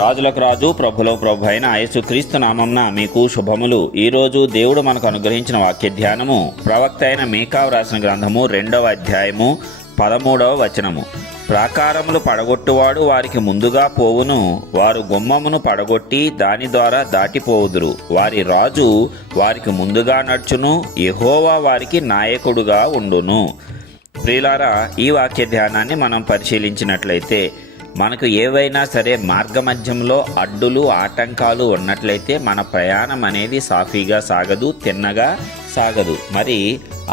రాజులకు రాజు ప్రభులో ప్రభు అయిన యేసుక్రీస్తు నామంన మీకు శుభములు. ఈరోజు దేవుడు మనకు అనుగ్రహించిన వాక్య ధ్యానము ప్రవక్త అయిన మీకా వ్రాసిన గ్రంథము రెండవ అధ్యాయము పదమూడవ వచనము. ప్రాకారములు పడగొట్టువాడు వారికి ముందుగా పోవును. వారు గుమ్మమును పడగొట్టి దాని ద్వారా దాటిపోవుదురు. వారి రాజు వారికి ముందుగా నడుచును. ఎహోవా వారికి నాయకుడుగా ఉండును. ప్రియులారా ఈ వాక్య ధ్యానాన్ని మనం పరిశీలించినట్లయితే మనకు ఏవైనా సరే మార్గమధ్యంలో అడ్డులు ఆటంకాలు ఉన్నట్లయితే మన ప్రయాణం అనేది సాఫీగా సాగదు తిన్నగా సాగదు. మరి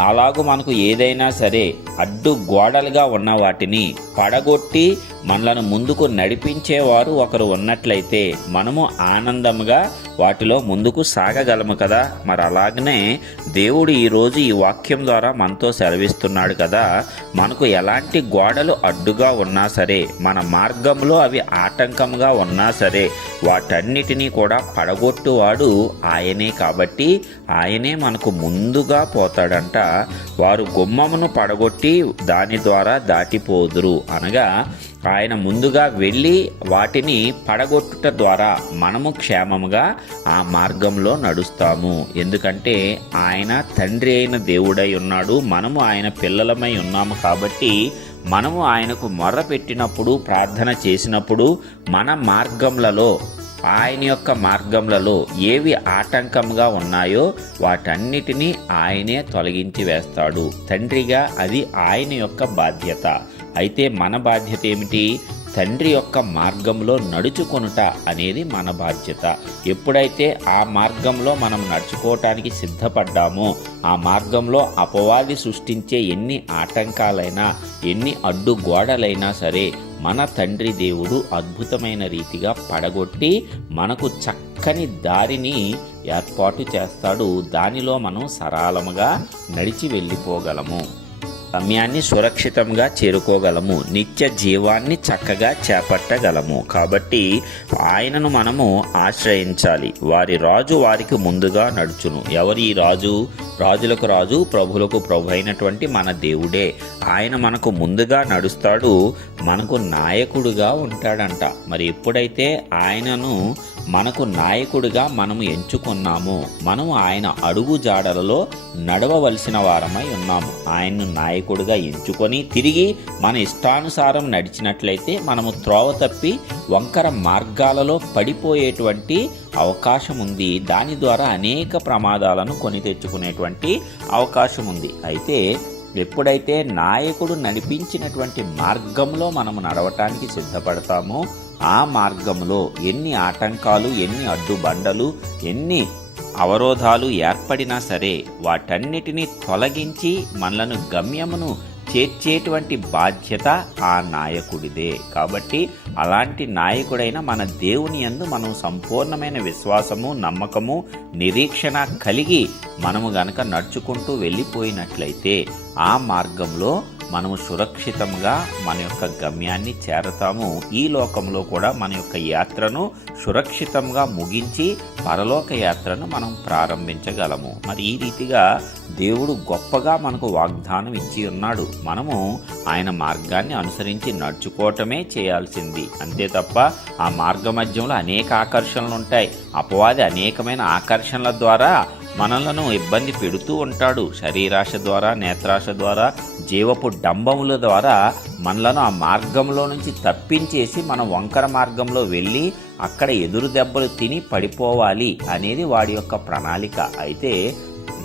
అలాగూ మనకు ఏదైనా సరే అడ్డు గోడలుగా ఉన్న వాటిని పడగొట్టి మనలను ముందుకు నడిపించేవారు ఒకరు ఉన్నట్లయితే మనము ఆనందముగా వాటిలో ముందుకు సాగగలము కదా. మరి అలాగనే దేవుడు ఈరోజు ఈ వాక్యం ద్వారా మనతో సెలవిస్తున్నాడు కదా. మనకు ఎలాంటి గోడలు అడ్డుగా ఉన్నా సరే మన మార్గంలో అవి ఆటంకంగా ఉన్నా సరే వాటన్నిటినీ కూడా పడగొట్టువాడు ఆయనే కాబట్టి ఆయనే మనకు ముందుగా పోతాడంట. వారు గుమ్మమును పడగొట్టి దాని ద్వారా దాటిపోదురు అనగా ఆయన ముందుగా వెళ్ళి వాటిని పడగొట్టుట ద్వారా మనము క్షేమముగా ఆ మార్గంలో నడుస్తాము. ఎందుకంటే ఆయన తండ్రి అయిన దేవుడై ఉన్నాడు. మనము ఆయన పిల్లలమై ఉన్నాము కాబట్టి మనము ఆయనకు మొర్ర పెట్టినప్పుడు ప్రార్థన చేసినప్పుడు మన మార్గంలలో ఆయన యొక్క మార్గంలలో ఏవి ఆటంకంగా ఉన్నాయో వాటన్నిటినీ ఆయనే తొలగించి వేస్తాడు. తండ్రిగా అది ఆయన యొక్క బాధ్యత. అయితే మన బాధ్యత ఏమిటి? తండ్రి యొక్క మార్గంలో నడుచుకొనుట అనేది మన బాధ్యత. ఎప్పుడైతే ఆ మార్గంలో మనం నడుచుకోవటానికి సిద్ధపడ్డామో ఆ మార్గంలో అపవాది సృష్టించే ఎన్ని ఆటంకాలైనా ఎన్ని అడ్డు గోడలైనా సరే మన తండ్రి దేవుడు అద్భుతమైన రీతిగా పడగొట్టి మనకు చక్కని దారిని ఏర్పాటు చేస్తాడు. దానిలో మనం సరళముగా నడిచి వెళ్ళిపోగలము. గమ్యాన్ని సురక్షితంగా చేరుకోగలము. నిత్య జీవాన్ని చక్కగా చేపట్టగలము. కాబట్టి ఆయనను మనము ఆశ్రయించాలి. వారి రాజు వారికి ముందుగా నడుచును. ఎవరి ఈ రాజు? రాజులకు రాజు ప్రభులకు ప్రభు అయినటువంటి మన దేవుడే. ఆయన మనకు ముందుగా నడుస్తాడు. మనకు నాయకుడుగా ఉంటాడంట. మరి ఎప్పుడైతే ఆయనను మనకు నాయకుడిగా మనము ఎంచుకున్నాము. మనం ఆయన అడుగు జాడలలో నడవవలసిన వారమై ఉన్నాము. ఆయన్ను నాయకుడిగా ఎంచుకొని తిరిగి మన ఇష్టానుసారం నడిచినట్లయితే మనము త్రోవ తప్పి వంకర మార్గాలలో పడిపోయేటువంటి అవకాశం ఉంది దాని ద్వారా అనేక ప్రమాదాలను కొని తెచ్చుకునేటువంటి అవకాశం ఉంది అయితే ఎప్పుడైతే నాయకుడు నడిపించినటువంటి మార్గంలో మనము నడవటానికి సిద్ధపడతామో ఆ మార్గంలో ఎన్ని ఆటంకాలు ఎన్ని అడ్డుబండలు ఎన్ని అవరోధాలు ఏర్పడినా సరే వాటన్నిటినీ తొలగించి మనలను గమ్యమును చేర్చేటువంటి బాధ్యత ఆ నాయకుడిదే. కాబట్టి అలాంటి నాయకుడైన మన దేవుని యందు మనం సంపూర్ణమైన విశ్వాసము నమ్మకము నిరీక్షణ కలిగి మనము గనక నడుచుకుంటూ వెళ్ళిపోయినట్లయితే ఆ మార్గంలో మనము సురక్షితంగా మన యొక్క గమ్యాన్ని చేరతాము. ఈ లోకంలో కూడా మన యొక్క యాత్రను సురక్షితంగా ముగించి పరలోక యాత్రను మనం ప్రారంభించగలము. మరి ఈ రీతిగా దేవుడు గొప్పగా మనకు వాగ్దానం ఇచ్చి ఉన్నాడు. మనము ఆయన మార్గాన్ని అనుసరించి నడుచుకోవటమే చేయాల్సింది. అంతే తప్ప ఆ మార్గ మధ్యంలో అనేక ఆకర్షణలు ఉంటాయి. అపవాది అనేకమైన ఆకర్షణల ద్వారా మనలను ఇబ్బంది పెడుతూ ఉంటాడు. శరీరాశ ద్వారా నేత్రాశ ద్వారా జీవపు డంబముల ద్వారా మనలను ఆ మార్గంలో నుంచి తప్పించేసి మన వంకర మార్గంలో వెళ్ళి అక్కడ ఎదురు దెబ్బలు తిని పడిపోవాలి అనేది వాడి యొక్క ప్రణాళిక. అయితే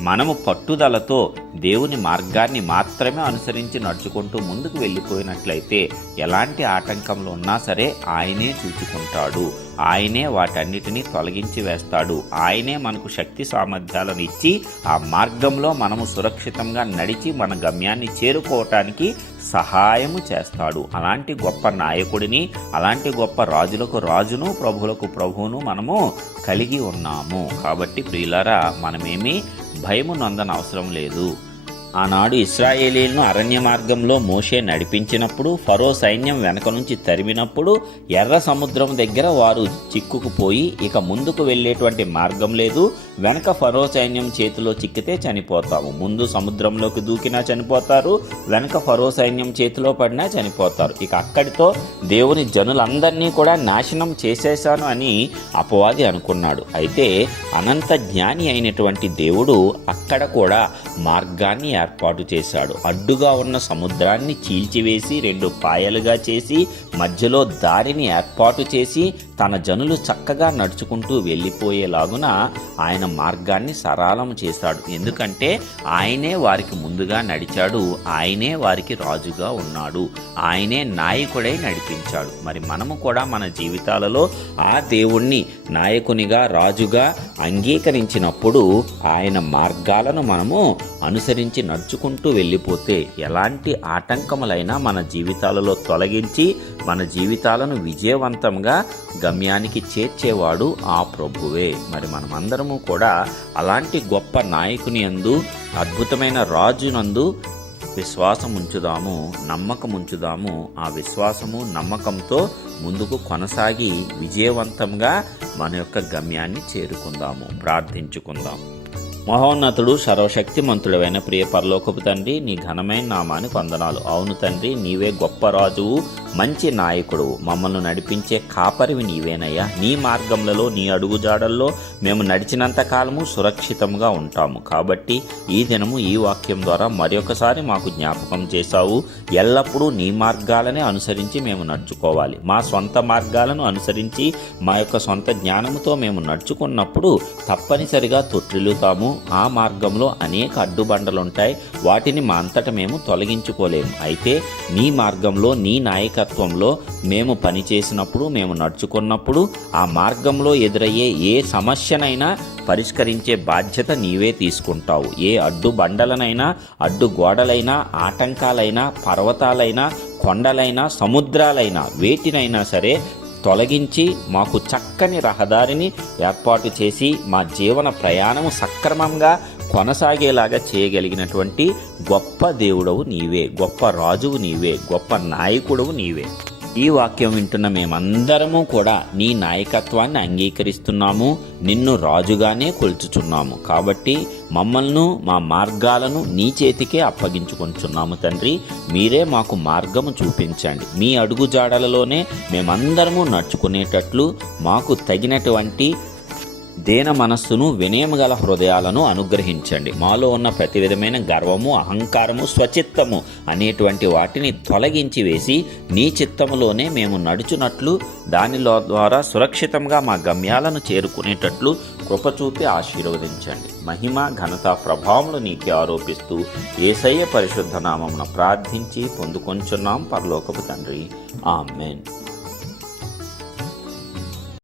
మనము పట్టుదలతో దేవుని మార్గాన్ని మాత్రమే అనుసరించి నడుచుకుంటూ ముందుకు వెళ్ళిపోయినట్లయితే ఎలాంటి ఆటంకంలో ఉన్నా సరే ఆయనే చూచుకుంటాడు. ఆయనే వాటన్నిటినీ తొలగించి వేస్తాడు. ఆయనే మనకు శక్తి సామర్థ్యాలను ఇచ్చి ఆ మార్గంలో మనము సురక్షితంగా నడిచి మన గమ్యాన్ని చేరుకోవటానికి సహాయము చేస్తాడు. అలాంటి గొప్ప నాయకుడిని అలాంటి గొప్ప రాజులకు రాజును ప్రభులకు ప్రభువును మనము కలిగి ఉన్నాము. కాబట్టి ప్రియులారా మనమేమి భయము నొందన అవసరం లేదు. ఆనాడు ఇస్రాయేలీలను అరణ్య మార్గంలో మోషే నడిపించినప్పుడు ఫరో సైన్యం వెనక నుంచి తరిమినప్పుడు ఎర్ర సముద్రం దగ్గర వారు చిక్కుకుపోయి ఇక ముందుకు వెళ్ళేటువంటి మార్గం లేదు. వెనక ఫరో సైన్యం చేతిలో చిక్కితే చనిపోతాము. ముందు సముద్రంలోకి దూకినా చనిపోతారు వెనక ఫరో సైన్యం చేతిలో పడినా చనిపోతారు. ఇక అక్కడితో దేవుని జనులందరినీ కూడా నాశనం చేసేశాను అని అపవాది అనుకున్నాడు. అయితే అనంత జ్ఞాని అయినటువంటి దేవుడు అక్కడ కూడా మార్గాన్ని ఏర్పాటు చేశాడు. అడ్డుగా ఉన్న సముద్రాన్ని చీల్చివేసి రెండు పాయలుగా చేసి మధ్యలో దారిని ఏర్పాటు చేసి తన జనులు చక్కగా నడుచుకుంటూ వెళ్ళిపోయేలాగున ఆయన మార్గాన్ని సరళం చేశాడు. ఎందుకంటే ఆయనే వారికి ముందుగా నడిచాడు. ఆయనే వారికి రాజుగా ఉన్నాడు. ఆయనే నాయకుడై నడిపించాడు. మరి మనము కూడా మన జీవితాలలో ఆ దేవుణ్ణి నాయకునిగా రాజుగా అంగీకరించినప్పుడు ఆయన మార్గాలను మనము అనుసరించి నడుచుకుంటూ వెళ్ళిపోతే ఎలాంటి ఆటంకములైనా మన జీవితాలలో తొలగించి మన జీవితాలను విజయవంతంగా గమ్యానికి చేర్చేవాడు ఆ ప్రభువే. మరి మనమందరము కూడా అలాంటి గొప్ప నాయకుని యందు అద్భుతమైన రాజునందు విశ్వాసం ఉంచుదాము నమ్మకం ఉంచుదాము ఆ విశ్వాసము నమ్మకంతో ముందుకు కొనసాగి విజయవంతంగా మన యొక్క గమ్యాన్ని చేరుకుందాము. ప్రార్థించుకుందాం. మహోన్నతుడు సర్వశక్తిమంతుడమైన ప్రియ పరలోకపు తండ్రి నీ ఘనమైన నామాని వందనాలు. అవును తండ్రి నీవే గొప్ప రాజువు మంచి నాయకుడు మమ్మల్ని నడిపించే కాపరివి నీవేనయ్యా. నీ మార్గంలో నీ అడుగుజాడల్లో మేము నడిచినంత కాలము సురక్షితంగా ఉంటాము. కాబట్టి ఈ దినము ఈ వాక్యం ద్వారా మరొకసారి మాకు జ్ఞాపకం చేశావు. ఎల్లప్పుడూ నీ మార్గాలనే అనుసరించి మేము నడుచుకోవాలి. మా సొంత మార్గాలను అనుసరించి మా యొక్క సొంత జ్ఞానముతో మేము నడుచుకున్నప్పుడు తప్పనిసరిగా తొట్టిల్లుతాము. ఆ మార్గంలో అనేక అడ్డుబండలుంటాయి. వాటిని మా అంతట మేము తొలగించుకోలేము. అయితే నీ మార్గంలో నీ నాయక నాయకత్వంలో మేము పనిచేసినప్పుడు మేము నడుచుకున్నప్పుడు ఆ మార్గంలో ఎదురయ్యే ఏ సమస్యనైనా పరిష్కరించే బాధ్యత నీవే తీసుకుంటావు. ఏ అడ్డు బండలనైనా అడ్డు గోడలైనా ఆటంకాలైనా పర్వతాలైనా కొండలైనా సముద్రాలైనా వేటినైనా సరే తొలగించి మాకు చక్కని రహదారిని ఏర్పాటు చేసి మా జీవన ప్రయాణము సక్రమంగా కొనసాగేలాగా చేయగలిగినటువంటి గొప్ప దేవుడవు నీవే గొప్ప రాజువు నీవే గొప్ప నాయకుడవు నీవే. ఈ వాక్యం వింటున్న మేమందరము కూడా నీ నాయకత్వాన్ని అంగీకరిస్తున్నాము నిన్ను రాజుగానే కొలుచుచున్నాము. కాబట్టి మమ్మల్ని మా మార్గాలను నీ చేతికే అప్పగించుకుంటున్నాము తండ్రి. మీరే మాకు మార్గము చూపించండి. మీ అడుగుజాడలలోనే మేమందరము నడుచుకునేటట్లు మాకు తగినటువంటి దేన మనస్సును వినయం గల హృదయాలను అనుగ్రహించండి. మాలో ఉన్న ప్రతి విధమైన గర్వము అహంకారము స్వచిత్తము అనేటువంటి వాటిని తొలగించి వేసి నీ చిత్తములోనే మేము నడుచునట్లు దానిలో ద్వారా సురక్షితంగా మా గమ్యాలను చేరుకునేటట్లు కృపచూపి ఆశీర్వదించండి. మహిమ ఘనత ప్రభావములు నీకే ఆరోపిస్తూ ఏసయ్య పరిశుద్ధ నామమున ప్రార్థించి పొందుకొంచున్నాం పరలోకపు తండ్రి. ఆమెన్.